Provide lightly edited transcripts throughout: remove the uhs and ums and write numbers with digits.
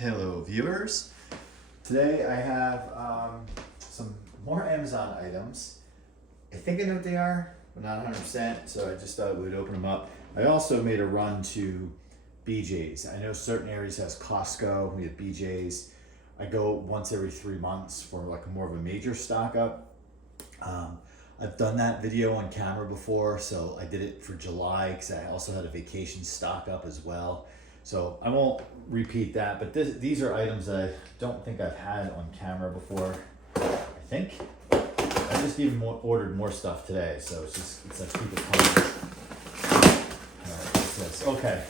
Hello viewers. Today I have some more Amazon items. I think I know what they are, but not 100%, so I just thought we'd open them up. I also made a run to BJ's. I know certain areas has Costco, we have BJ's. I go once every 3 months for like more of a major stock up. I've done that video on camera before, so I did it for July because I also had a vacation stock up as well. So I won't repeat that, but these are items that I don't think I've had on camera before. I think I just even ordered more stuff today, so it's like keep it coming. All right, what's this? Okay,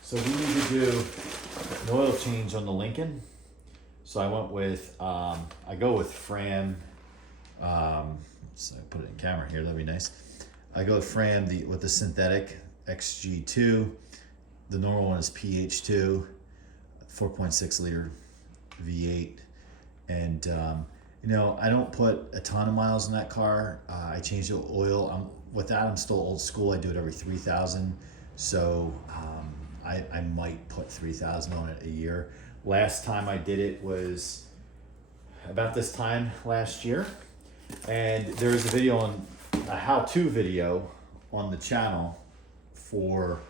so we need to do an oil change on the Lincoln. So I went with I go with Fram. So I put it in camera here. That'd be nice. I go with Fram with the synthetic XG2. The normal one is PH2, 4.6 liter V8, and you know, I don't put a ton of miles in that car. I change the oil. With that, I'm still old school. I do it every 3,000, so I might put 3,000 on it a year. Last time I did it was about this time last year, and there's a video on a how-to video on the channel for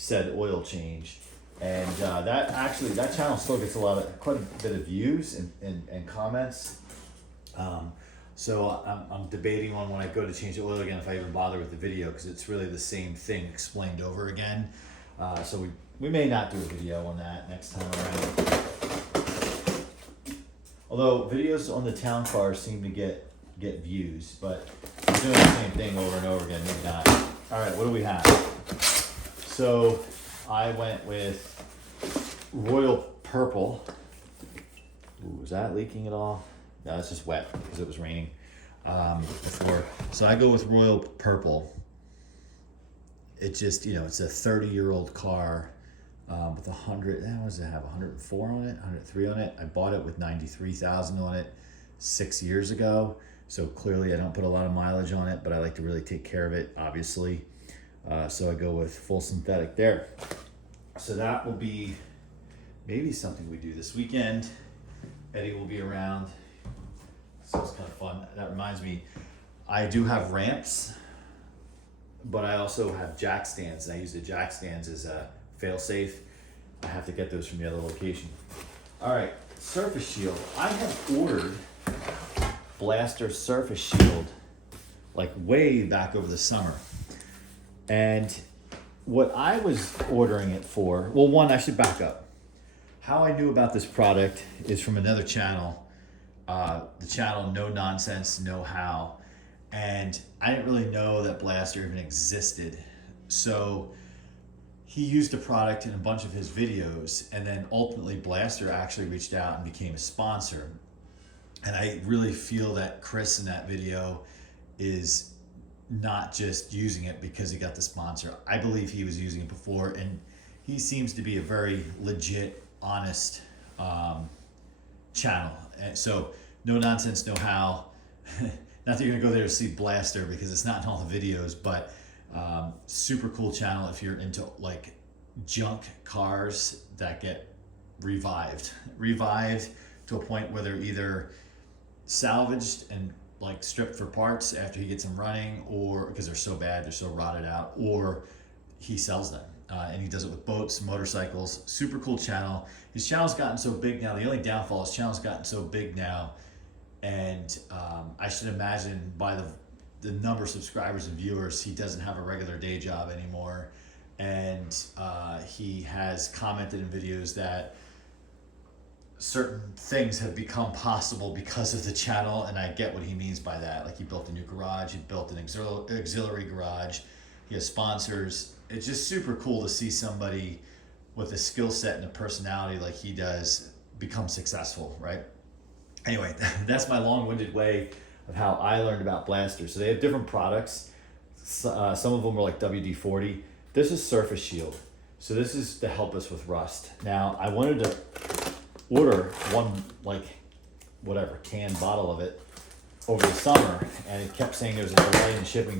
said oil change, and that channel still gets quite a bit of views and comments. So I'm debating on when I go to change the oil again if I even bother with the video, because it's really the same thing explained over again. So we may not do a video on that next time around. Although videos on the town cars seem to get views, but we're doing the same thing over and over again, maybe not. All right, what do we have? So I went with Royal Purple. Ooh, is that leaking at all? No, it's just wet because it was raining before. So I go with Royal Purple. It just, you know, it's a 30-year-old car with 100, what does it have, 104 on it, 103 on it. I bought it with 93,000 on it 6 years ago. So clearly I don't put a lot of mileage on it, but I like to really take care of it, obviously. So I go with full synthetic there. So that will be maybe something we do this weekend. Eddie will be around, so it's kind of fun. That reminds me, I do have ramps, but I also have jack stands, and I use the jack stands as a fail-safe. I have to get those from the other location. All right, surface shield. I have ordered Blaster surface shield like way back over the summer. And what I was ordering it for, well, one, I should back up. How I knew about this product is from another channel, the channel NoNonsenseKnowHow. And I didn't really know that Blaster even existed. So he used the product in a bunch of his videos, and then ultimately Blaster actually reached out and became a sponsor. And I really feel that Chris in that video is not just using it because he got the sponsor. I believe he was using it before, and he seems to be a very legit, honest channel. And so No Nonsense Know How. Not that you're gonna go there to see Blaster because it's not in all the videos, but super cool channel if you're into like junk cars that get revived to a point where they're either salvaged and like stripped for parts after he gets them running, or because they're so bad, they're so rotted out, or he sells them. And he does it with boats, motorcycles. Super cool channel. His channel's gotten so big now. The only downfall is his channel's gotten so big now, and I should imagine by the number of subscribers and viewers, he doesn't have a regular day job anymore. And he has commented in videos that certain things have become possible because of the channel, and I get what he means by that. Like, he built a new garage, he built an auxiliary garage, he has sponsors. It's just super cool to see somebody with a skill set and a personality like he does become successful, right? Anyway, that's my long-winded way of how I learned about Blaster. So they have different products. Some of them are like WD-40. This is Surface Shield. So this is to help us with rust. Now, I wanted to order one, like, whatever, canned bottle of it over the summer, and it kept saying there's a delay in shipping,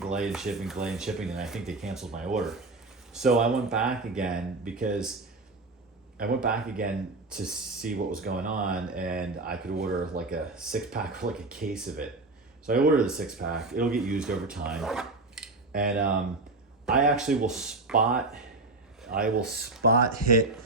and I think they canceled my order. So I went back again because I went back again to see what was going on, and I could order like a 6-pack or like a case of it. So I ordered the 6-pack. It'll get used over time, and I actually will spot hit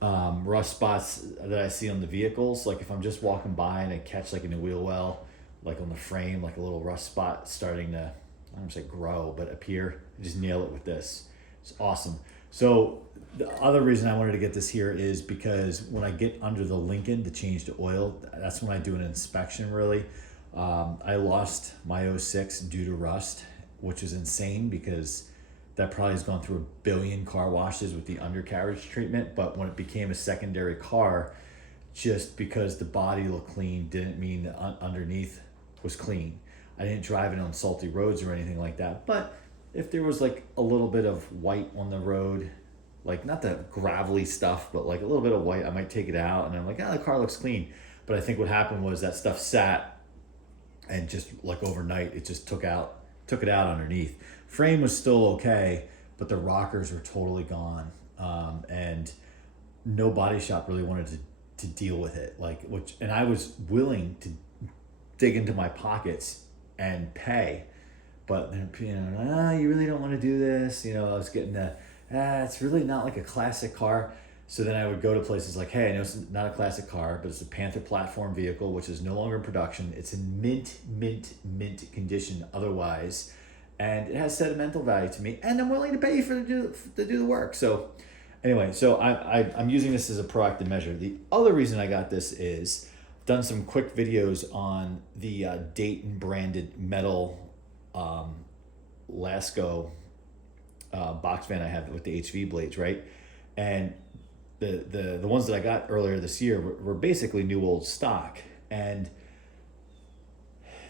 rust spots that I see on the vehicles. Like if I'm just walking by and I catch like in the wheel well, like on the frame, like a little rust spot starting to, I don't want to say grow, but appear, I just nail it with this. It's awesome. So the other reason I wanted to get this here is because when I get under the Lincoln to change the oil, that's when I do an inspection really. I lost my 06 due to rust, which is insane because that probably has gone through 1 billion car washes with the undercarriage treatment. But when it became a secondary car, just because the body looked clean didn't mean the underneath was clean. I didn't drive it on salty roads or anything like that. But if there was like a little bit of white on the road, like not the gravelly stuff, but like a little bit of white, I might take it out and I'm like, the car looks clean. But I think what happened was that stuff sat and just like overnight, it just took it out underneath. Frame was still okay, but the rockers were totally gone. And no body shop really wanted to deal with it. And I was willing to dig into my pockets and pay, but then, you really don't want to do this. I was getting it's really not like a classic car. So then I would go to places like, hey, I know it's not a classic car, but it's a Panther Platform vehicle, which is no longer in production. It's in mint condition otherwise. And it has sentimental value to me, and I'm willing to pay you to do the work. So anyway, I'm using this as a proactive measure. The other reason I got this is I've done some quick videos on the Dayton branded metal Lasko box fan I have with the HV blades, right? And the ones that I got earlier this year were basically new old stock, and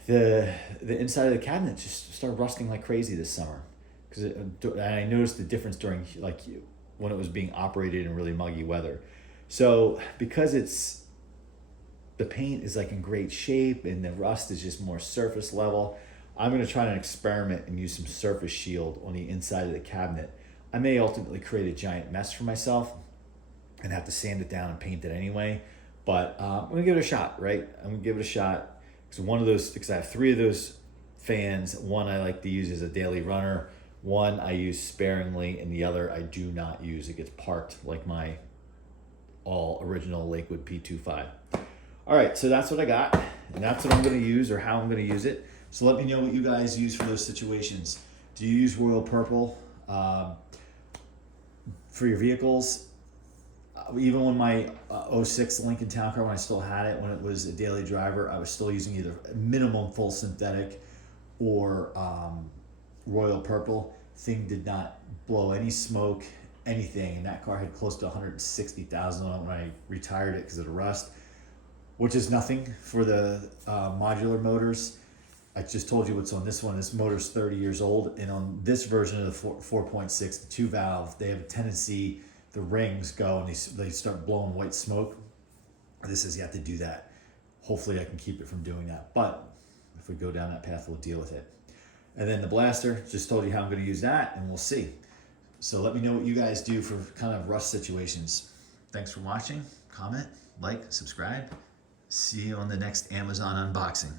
the inside of the cabinet just started rusting like crazy this summer, and I noticed the difference during when it was being operated in really muggy weather. So because the paint is like in great shape and the rust is just more surface level, I'm going to try to experiment and use some surface shield on the inside of the cabinet. I may ultimately create a giant mess for myself and have to sand it down and paint it anyway, but I'm going to give it a shot, right? I'm going to give it a shot. Because I have 3 of those fans. One I like to use as a daily runner. One I use sparingly, and the other I do not use. It gets parked like my all original Lakewood P25. All right, so that's what I got, and that's what I'm going to use or how I'm going to use it. So let me know what you guys use for those situations. Do you use royal purple for your vehicles? Even when my 06 Lincoln Town Car, when I still had it, when it was a daily driver, I was still using either minimum full synthetic or royal purple. Thing did not blow any smoke, anything. And that car had close to 160,000 on it when I retired it because of the rust, which is nothing for the modular motors. I just told you what's on this one. This motor's 30 years old. And on this version of the 4.6, the 2-valve, they have a tendency, the rings go and they start blowing white smoke. This has yet to do that. Hopefully I can keep it from doing that. But if we go down that path, we'll deal with it. And then the blaster, just told you how I'm going to use that, and we'll see. So let me know what you guys do for kind of rust situations. Thanks for watching. Comment, like, subscribe. See you on the next Amazon unboxing.